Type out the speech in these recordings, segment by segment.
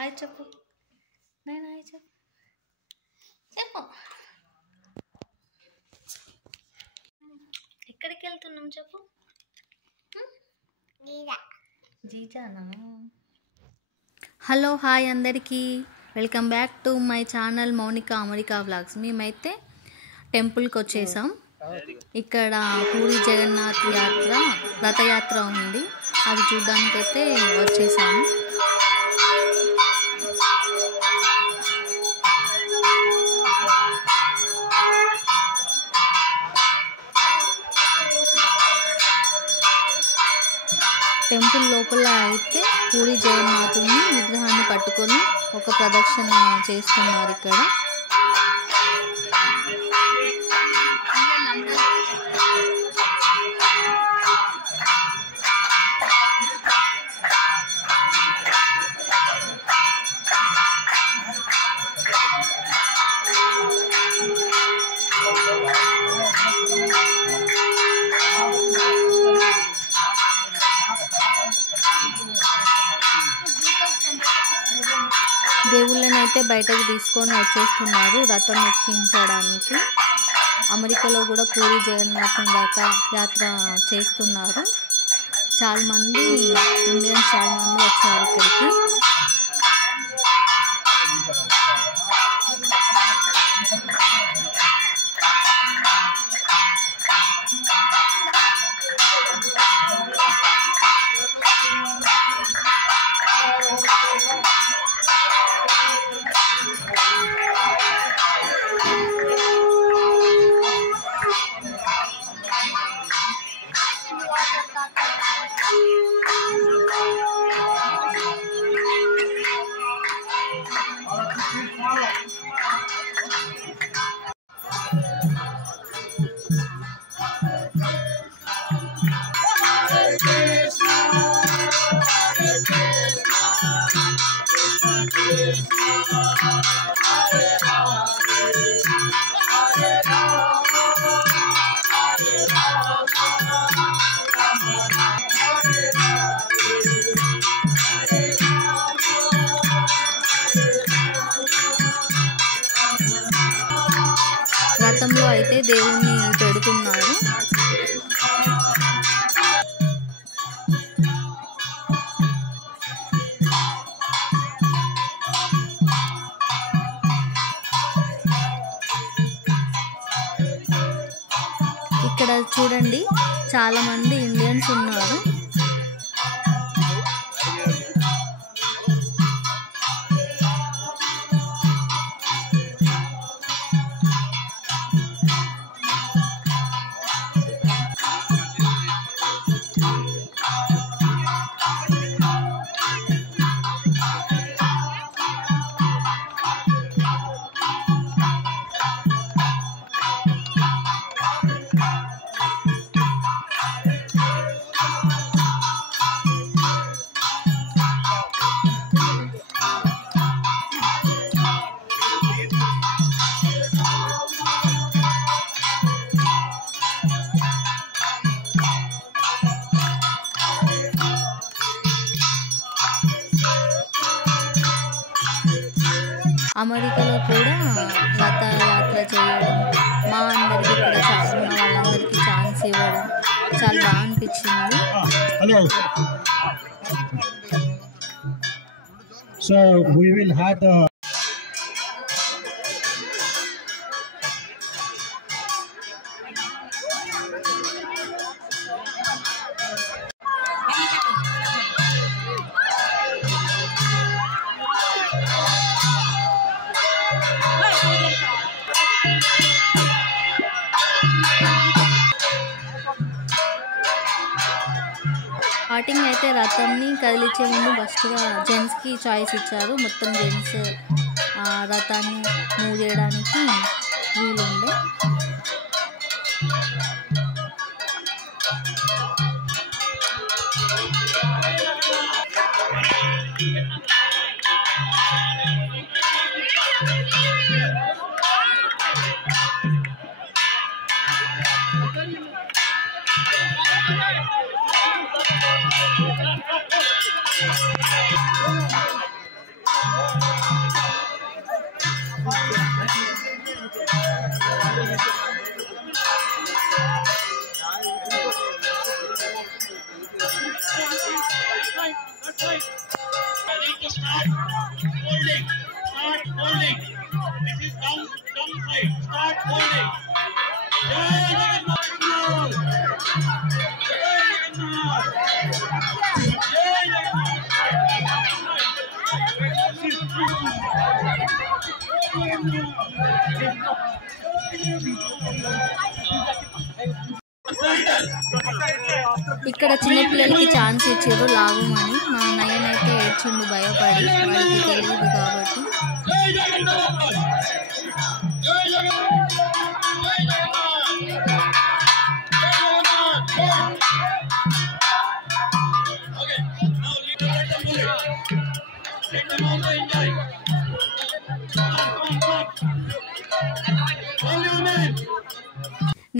Hi చెప్పు. నేను hi చెప్పు. చెప్పు. ఎక్కడికి వెళ్తున్నాం చెప్పు. జీజానా. హలో హాయ్ అందరికీ, welcome back to my channel Mounika America vlogs. మేమైతే టెంపుల్కి వచ్చేసాం. ఇక్కడ పూరి జగన్నాథ్ యాత్ర రథయాత్ర ఉంది, అది చూడ్డానికైతే వచ్చేసాము. టెంపుల్ లోపల అయితే పూరి జగన్నాథుని విగ్రహాన్ని పట్టుకొని ఒక ప్రదక్షిణ చేస్తున్నారు ఇక్కడ. దేవుళ్ళని అయితే బయటకు తీసుకొని వచ్చేస్తున్నారు రథం ఎక్కించడానికి. అమెరికాలో కూడా పూరి జగన్నాథుని రథ యాత్ర చేస్తున్నారు. చాలా మంది ఇండియన్స్ వచ్చారు ఇక్కడికి. రథంలో అయితే దేవుణ్ణి పెడుతున్నారు. ఇక్కడ చూడండి, చాలా మంది ఇండియన్స్ ఉన్నారు. అమెరికాలో కూడా రథయాత్ర చేయడం, మా అందరికి ఇక్కడ ఉన్న వాళ్ళందరికీ ఛాన్స్ ఇవ్వడం చాలా బాగా అనిపించింది. So we will have the starting అయితే రథంని కదిలించే ముందు ఫస్ట్గా జెంట్స్కి చాయిస్ ఇచ్చారు. మొత్తం జెంట్స్ రథాన్ని మూవ్ చేయడానికి వీలుండే. Start holding. Start holding. This is down side. Start holding. Jai Jagannath. Jai Jagannath. Jai ఇక్కడ చిన్న పిల్లలకి ఛాన్స్ ఇచ్చారు లాగమని. మా నయన్ అయితే ఏడ్చిండు భయపడి, వాడికి తెలియదు కాబట్టి.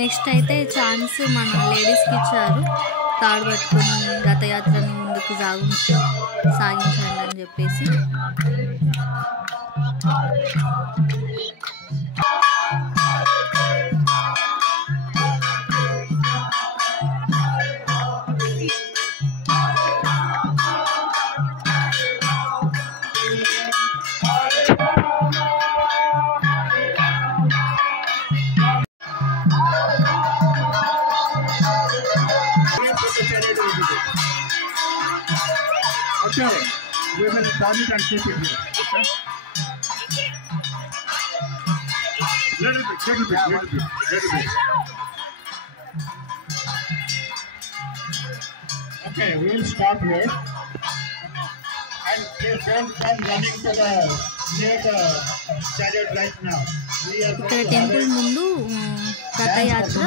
నెక్స్ట్ అయితే ఛాన్స్ మన లేడీస్కి ఇచ్చారు. తాడు పట్టుకొని రథయాత్రని ముందుకు సాగించండి అని చెప్పేసి. Okay, we will turn it and keep it here. Okay? Little bit. Okay, we will stop here. And please don't come running to the near the chariot right now. ఇక్కడ టెంపుల్ ముందు రథయాత్ర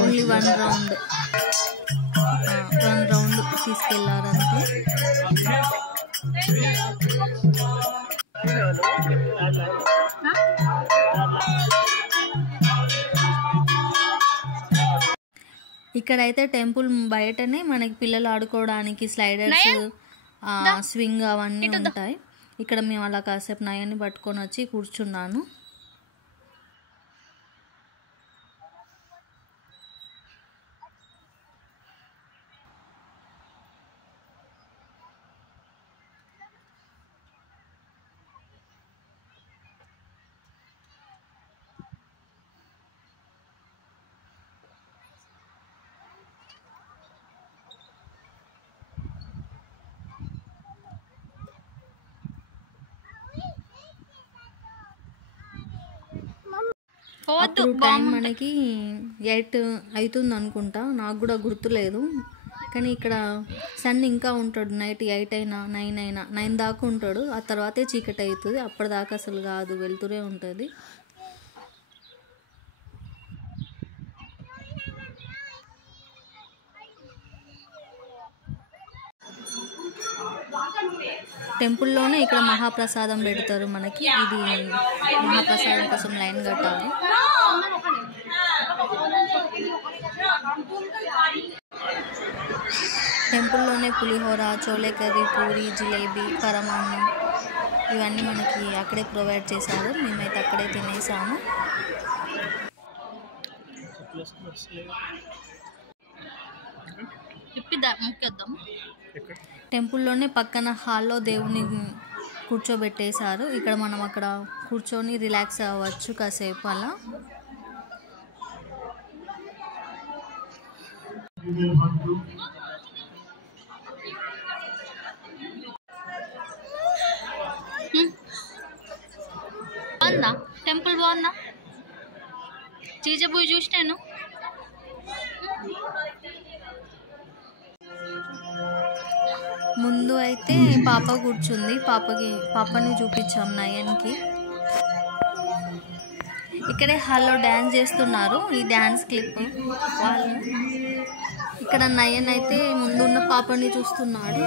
ఓన్లీ వన్ రౌండ్ తీసుకెళ్లారంటే. ఇక్కడైతే temple బయటనే మనకి పిల్లలు ఆడుకోవడానికి sliders, swing అవన్నీ ఉంటాయి. ఇక్కడ మేము అలా కాసేపు నయన్ని పట్టుకొని వచ్చి కూర్చున్నాను. అప్పుడు టైం మనకి 8 అవుతుంది అనుకుంటా, నాకు కూడా గుర్తులేదు. కానీ ఇక్కడ సన్ ఇంకా ఉంటాడు. నైట్ 8 అయినా 9 అయినా 9 దాకా ఉంటాడు. ఆ తర్వాతే చీకటి అవుతుంది. అప్పటిదాకా అసలు కాదు, వెళ్తూనే ఉంటుంది. టెంపుల్లోనే ఇక్కడ మహాప్రసాదం పెడతారు మనకి. ఇది మహాప్రసాదం కోసం లైన్ కట్టాలి. టెంపుల్లోనే పులిహోర, చోలే కర్రీ, పూరి, జిలేబీ, పరమాన్నం ఇవన్నీ మనకి అక్కడే ప్రొవైడ్ చేశారు. మేమైతే అక్కడే తినేసాము. టెంపుల్లోనే పక్కన హాల్లో దేవుని కూర్చోబెట్టేశారు. ఇక్కడ మనం అక్కడ కూర్చొని రిలాక్స్ అవ్వచ్చు కాసేపు అలా. బాగుందా టెంపుల్? బాగుందా? చీజబుయ్ చూసినాను. ముందు అయితే పాప కూర్చుంది. పాపని చూపించాం నయన్కి. ఇక్కడే హాల్లో డ్యాన్స్ చేస్తున్నారు. ఈ డ్యాన్స్ క్లిప్ వాళ్ళు. ఇక్కడ నయన్ అయితే ముందున్న పాపని చూస్తున్నాడు.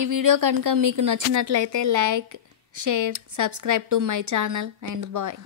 ఈ వీడియో కనుక మీకు నచ్చినట్లయితే like, share, subscribe to my channel and bye.